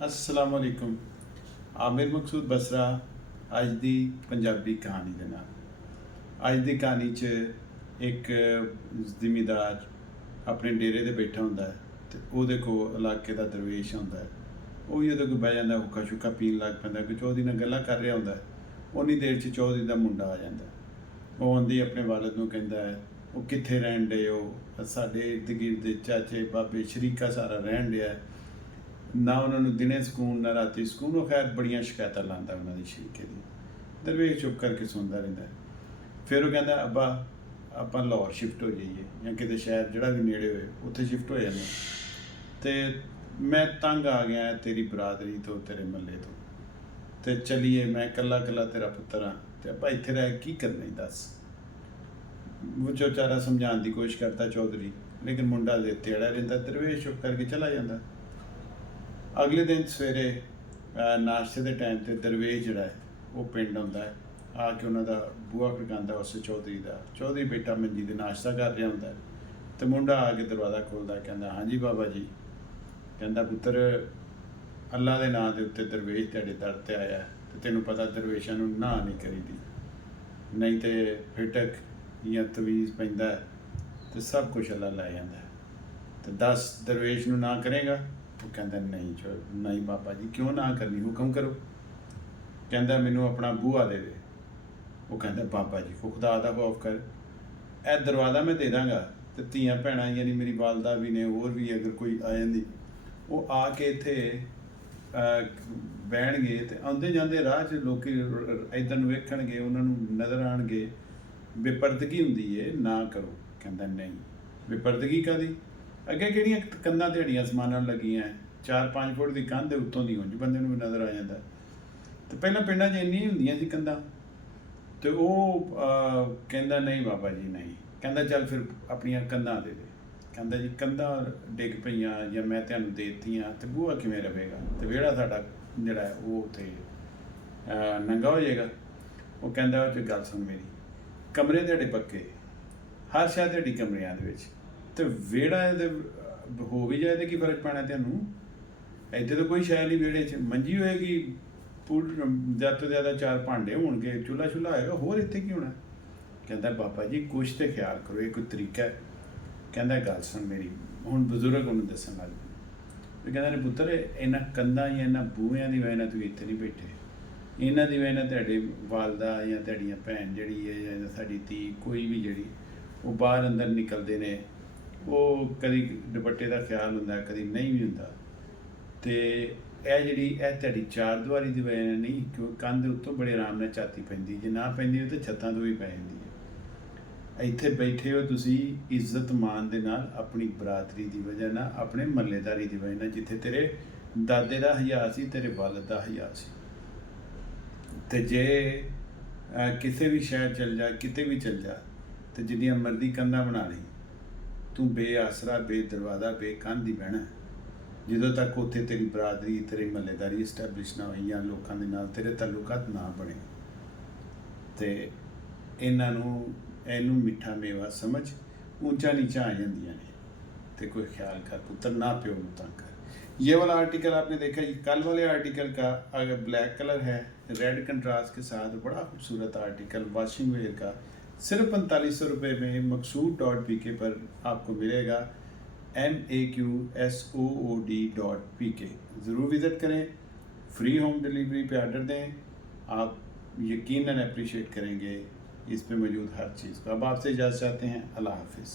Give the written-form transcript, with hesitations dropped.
अस्सलाम वालेकुम। आमिर मकसूद बसरा अज दी पंजाबी कहानी दे नाल। अज दी कहानी च एक जिमीदार अपने डेरे ते बैठा होंदा है ते ओहदे कोल इलाके दा दरवेश होंदा है। ਉਹ ਵੀ ਉਹਦੇ ਕੋਲ ਬਹਿ ਜਾਂਦਾ, ਹੁੱਕਾ ਸ਼ੁੱਕਾ ਪੀਣ ਲੱਗ ਪੈਂਦਾ। ਕੋਈ ਚੌਧਰੀ ਨਾਲ ਗੱਲਾਂ ਕਰ ਰਿਹਾ ਹੁੰਦਾ। ਉਨੀ ਦੇਰ 'ਚ ਚੌਧਰੀ ਦਾ ਮੁੰਡਾ ਆ ਜਾਂਦਾ। ਉਹ ਆਉਂਦੀ ਆਪਣੇ ਵਾਲਦ ਨੂੰ ਕਹਿੰਦਾ ਹੈ, ਉਹ ਕਿੱਥੇ ਰਹਿਣ ਡੇ ਹੋ? ਸਾਡੇ ਇਰਦ ਗਿਰਦ ਚਾਚੇ ਬਾਬੇ ਸ਼ਰੀਕਾ ਸਾਰਾ ਰਹਿਣ ਡਿਆ, ਨਾ ਉਹਨਾਂ ਨੂੰ ਦਿਨੇ ਸਕੂਨ ਨਾ ਰਾਤੀ ਸਕੂਨ। ਉਹ ਖੈਰ ਬੜੀਆਂ ਸ਼ਿਕਾਇਤਾਂ ਲਾਉਂਦਾ ਉਹਨਾਂ ਦੀ ਸ਼ਰੀਕੇ ਦੀ। ਦਰਵੇਸ਼ ਚੁੱਪ ਕਰਕੇ ਸੁਣਦਾ ਰਹਿੰਦਾ। ਫਿਰ ਉਹ ਕਹਿੰਦਾ, ਅੱਬਾ ਆਪਾਂ ਲਾਹੌਰ ਸ਼ਿਫਟ ਹੋ ਜਾਈਏ ਜਾਂ ਕਿਤੇ ਸ਼ਹਿਰ ਜਿਹੜਾ ਵੀ ਨੇੜੇ ਹੋਏ ਉੱਥੇ ਸ਼ਿਫਟ ਹੋ ਜਾਂਦੇ। ਅਤੇ ਮੈਂ ਤੰਗ ਆ ਗਿਆ ਤੇਰੀ ਬਰਾਦਰੀ ਤੋਂ, ਤੇਰੇ ਮਹੱਲੇ ਤੋਂ, ਅਤੇ ਚੱਲੀਏ। ਮੈਂ ਇਕੱਲਾ ਇਕੱਲਾ ਤੇਰਾ ਪੁੱਤਰ ਹਾਂ ਅਤੇ ਆਪਾਂ ਇੱਥੇ ਰਹਿ ਕੀ ਕਰਨਾ ਹੀ ਦੱਸ। ਉਹ ਵਿਚਾਰਾ ਸਮਝਾਉਣ ਦੀ ਕੋਸ਼ਿਸ਼ ਕਰਦਾ ਚੌਧਰੀ, ਲੇਕਿਨ ਮੁੰਡਾ ਦੇ ਤੇੜਾ ਰਹਿੰਦਾ। ਦਰਵੇਸ਼ ਚੁੱਪ ਕਰਕੇ ਚਲਾ ਜਾਂਦਾ। ਅਗਲੇ ਦਿਨ ਸਵੇਰੇ ਨਾਸ਼ਤੇ ਦੇ ਟਾਈਮ 'ਤੇ ਦਰਵੇਸ਼ ਜਿਹੜਾ ਹੈ ਉਹ ਪਿੰਡ ਆਉਂਦਾ ਹੈ। ਆ ਕੇ ਉਹਨਾਂ ਦਾ ਬੂਹਾ ਖੜਕਾਉਂਦਾ ਉਸ ਚੌਧਰੀ ਦਾ। ਚੌਧਰੀ ਬੇਟਾ ਮੰਜੀ ਦੇ ਨਾਸ਼ਤਾ ਕਰ ਰਿਹਾ ਹੁੰਦਾ ਅਤੇ ਮੁੰਡਾ ਆ ਕੇ ਦਰਵਾਜ਼ਾ ਖੋਲ੍ਹਦਾ, ਕਹਿੰਦਾ, ਹਾਂਜੀ ਬਾਬਾ ਜੀ। ਕਹਿੰਦਾ, ਪੁੱਤਰ ਅੱਲਾ ਦੇ ਨਾਂ ਦੇ ਉੱਤੇ ਦਰਵੇਸ਼ ਤੁਹਾਡੇ ਦਰ 'ਤੇ ਆਇਆ ਅਤੇ ਤੈਨੂੰ ਪਤਾ ਦਰਵੇਸ਼ਾਂ ਨੂੰ ਨਾ ਨਹੀਂ ਕਰੀਦੀ, ਨਹੀਂ ਤਾਂ ਫਿਟਕ ਜਾਂ ਤਵੀਜ਼ ਪੈਂਦਾ ਅਤੇ ਸਭ ਕੁਛ ਅੱਲਾ ਲੈ ਜਾਂਦਾ। ਅਤੇ ਦੱਸ ਦਰਵੇਸ਼ ਨੂੰ ਨਾ ਕਰੇਗਾ? ਉਹ ਕਹਿੰਦਾ, ਨਹੀਂ ਬਾਬਾ ਜੀ, ਕਿਉਂ ਨਾ ਕਰਨੀ, ਹੁਕਮ ਕਰੋ। ਕਹਿੰਦਾ, ਮੈਨੂੰ ਆਪਣਾ ਬੂਹਾ ਦੇ ਦੇ। ਉਹ ਕਹਿੰਦਾ, ਬਾਬਾ ਜੀ ਖੁਦਾ ਦਾ ਖੌਫ ਕਰ, ਇਹ ਦਰਵਾਜ਼ਾ ਮੈਂ ਦੇ ਦਾਂਗਾ ਅਤੇ ਧੀਆਂ ਭੈਣਾਂ ਯਾਨੀ ਮੇਰੀ ਵਾਲਦਾ ਵੀ ਨੇ, ਹੋਰ ਵੀ ਅਗਰ ਕੋਈ ਆ ਜਾਂਦੀ, ਉਹ ਆ ਕੇ ਇੱਥੇ ਬਹਿਣਗੇ ਅਤੇ ਆਉਂਦੇ ਜਾਂਦੇ ਰਾਹ 'ਚ ਲੋਕ ਇੱਧਰ ਨੂੰ ਵੇਖਣਗੇ, ਉਹਨਾਂ ਨੂੰ ਨਜ਼ਰ ਆਉਣਗੇ। ਬੇਪਰਦਗੀ ਹੁੰਦੀ ਹੈ, ਨਾ ਕਰੋ। ਕਹਿੰਦਾ, ਨਹੀਂ ਬੇਪਰਦਗੀ ਕਾਹਦੀ? ਅੱਗੇ ਕਿਹੜੀਆਂ ਕੰਧਾਂ ਤੁਹਾਡੀਆਂ ਅਸਮਾਨਾਂ ਲੱਗੀਆਂ, 4-5 ਫੁੱਟ ਦੀ ਕੰਧ ਉੱਤੋਂ ਦੀ ਉਂਝ ਬੰਦੇ ਨੂੰ ਵੀ ਨਜ਼ਰ ਆ ਜਾਂਦਾ। ਅਤੇ ਪਹਿਲਾਂ ਪਿੰਡਾਂ 'ਚ ਇੰਨੀਆਂ ਹੁੰਦੀਆਂ ਸੀ ਕੰਧਾਂ। ਅਤੇ ਉਹ ਕਹਿੰਦਾ, ਨਹੀਂ ਬਾਬਾ ਜੀ ਨਹੀਂ। ਕਹਿੰਦਾ, ਚੱਲ ਫਿਰ ਆਪਣੀਆਂ ਕੰਧਾਂ ਦੇ ਦੇ। ਕਹਿੰਦਾ, ਜੀ ਕੰਧਾਂ ਡਿੱਗ ਪਈਆਂ ਜਾਂ ਮੈਂ ਤੁਹਾਨੂੰ ਦੇ ਦਿੱਤੀਆਂ ਅਤੇ ਬੂਹਾ ਕਿਵੇਂ ਰਵੇਗਾ, ਅਤੇ ਵਿਹੜਾ ਸਾਡਾ ਜਿਹੜਾ ਉਹ ਉੱਥੇ ਨੰਗਾ ਹੋ ਜਾਏਗਾ। ਉਹ ਕਹਿੰਦਾ, ਉਹ 'ਚ ਗੱਲ ਸੁਣ ਮੇਰੀ, ਕਮਰੇ ਤੁਹਾਡੇ ਪੱਕੇ, ਹਰ ਸ਼ਾਇਦ ਤੁਹਾਡੀ ਕਮਰਿਆਂ ਦੇ ਵਿੱਚ, ਅਤੇ ਵਿਹੜਾ ਇਹਦੇ ਹੋ ਵੀ ਜਾਏ ਤਾਂ ਕੀ ਫਰਕ ਪੈਣਾ ਤੁਹਾਨੂੰ? ਇੱਥੇ ਤਾਂ ਕੋਈ ਸ਼ਾਇਦ ਨਹੀਂ ਵਿਹੜੇ 'ਚ। ਮੰਜੀ ਹੋਏਗੀ, ਜ਼ਿਆਦਾ ਤੋਂ ਜ਼ਿਆਦਾ 4 ਭਾਂਡੇ ਹੋਣਗੇ, ਚੁੱਲ੍ਹਾ ਹੋਏਗਾ, ਹੋਰ ਇੱਥੇ ਕੀ ਹੋਣਾ? ਕਹਿੰਦਾ, ਬਾਬਾ ਜੀ ਕੁਛ ਤਾਂ ਖਿਆਲ ਕਰੋ, ਇਹ ਕੋਈ ਤਰੀਕਾ ਹੈ? ਕਹਿੰਦਾ, ਗੱਲ ਸੁਣ ਮੇਰੀ। ਹੁਣ ਬਜ਼ੁਰਗ ਉਹਨੂੰ ਦੱਸਣ ਲੱਗ ਪਏ। ਕਹਿੰਦਾ, ਨੇ ਪੁੱਤਰ ਇਹਨਾਂ ਕੰਧਾਂ ਜਾਂ ਇਹਨਾਂ ਬੂਹਿਆਂ ਦੀ ਵਜ੍ਹਾ ਨਾਲ ਤੁਸੀਂ ਇੱਥੇ ਨਹੀਂ ਬੈਠੇ, ਇਹਨਾਂ ਦੀ ਵਜ੍ਹਾ ਨਾਲ ਤੁਹਾਡੇ ਵਾਲਦਾ ਜਾਂ ਤੁਹਾਡੀਆਂ ਭੈਣ ਜਿਹੜੀ ਹੈ ਜਾਂ ਸਾਡੀ ਧੀ ਕੋਈ ਵੀ ਜਿਹੜੀ, ਉਹ ਬਾਹਰ ਅੰਦਰ ਨਿਕਲਦੇ ਨੇ। ਉਹ ਕਦੀ ਦੁਪੱਟੇ ਦਾ ਖਿਆਲ ਹੁੰਦਾ, ਕਦੀ ਨਹੀਂ ਵੀ ਹੁੰਦਾ। ਅਤੇ ਇਹ ਜਿਹੜੀ ਇਹ ਤੁਹਾਡੀ ਚਾਰ ਦੀਵਾਰੀ ਦੀ ਵਜ੍ਹਾ ਨਾਲ ਨਹੀਂ, ਕਿਉਂਕਿ ਕੰਧ ਉੱਤੋਂ ਬੜੇ ਆਰਾਮ ਨਾਲ ਝਾਤੀ ਪੈਂਦੀ, ਜੇ ਨਾ ਪੈਂਦੀ ਉਹ ਤਾਂ ਛੱਤਾਂ ਤੋਂ ਵੀ ਪੈ ਜਾਂਦੀ ਹੈ। ਇੱਥੇ ਬੈਠੇ ਹੋ ਤੁਸੀਂ ਇੱਜ਼ਤ ਮਾਨ ਦੇ ਨਾਲ, ਆਪਣੀ ਬਰਾਦਰੀ ਦੀ ਵਜ੍ਹਾ ਨਾਲ, ਆਪਣੇ ਮਹੱਲੇਦਾਰੀ ਦੀ ਵਜ੍ਹਾ ਨਾਲ, ਜਿੱਥੇ ਤੇਰੇ ਦਾਦੇ ਦਾ ਹਯਾ ਸੀ, ਤੇਰੇ ਵਾਲਦ ਦਾ ਹਯਾ ਸੀ। ਅਤੇ ਜੇ ਕਿਸੇ ਵੀ ਸ਼ਹਿਰ ਚੱਲ ਜਾ, ਕਿਤੇ ਵੀ ਚੱਲ ਜਾ, ਅਤੇ ਜਿੰਨੀਆਂ ਮਰਜ਼ੀ ਕੰਧਾਂ ਬਣਾ ਲਈ, ਤੂੰ ਬੇਆਸਰਾ, ਬੇਦਰਵਾਜ਼ਾ, ਬੇਕੰਧ ਹੀ ਬਹਿਣਾ ਜਦੋਂ ਤੱਕ ਉੱਥੇ ਤੇਰੀ ਬਰਾਦਰੀ, ਤੇਰੀ ਮਹੱਲੇਦਾਰੀ ਇਸਟੈਬਲਿਸ਼ ਨਾ ਹੋਈ ਜਾਂ ਲੋਕਾਂ ਦੇ ਨਾਲ ਤੇਰੇ ਤਾਲੁਕਾਤ ਨਾ ਬਣੇ। ਅਤੇ ਇਹਨੂੰ ਮਿੱਠਾ ਮੇਵਾ ਸਮਝ, ऊंचा नीचा आ ਜਾਂਦੀਆਂ ਨੇ। तो कोई ख्याल कर पुत्र, ना प्यो ਨੂੰ तंग कर। ये वाला आर्टिकल आपने देखा, ये कल वाले आर्टिकल का अगर ब्लैक कलर है रेड कंट्रास्ट के साथ, बड़ा खूबसूरत आर्टिकल वॉशिंग वेयर का, सिर्फ 4500 रुपये में maqsood.pk पर आपको मिलेगा। MAQSOOD.pk ज़रूर विज़िट करें। फ्री होम डिलीवरी पे ऑर्डर दें, आप यकीनन अप्रिशिएट करेंगे इस पे मौजूद हर चीज़ को। अब आपसे इजाज़त चाहते हैं। अल्लाह हाफिज़।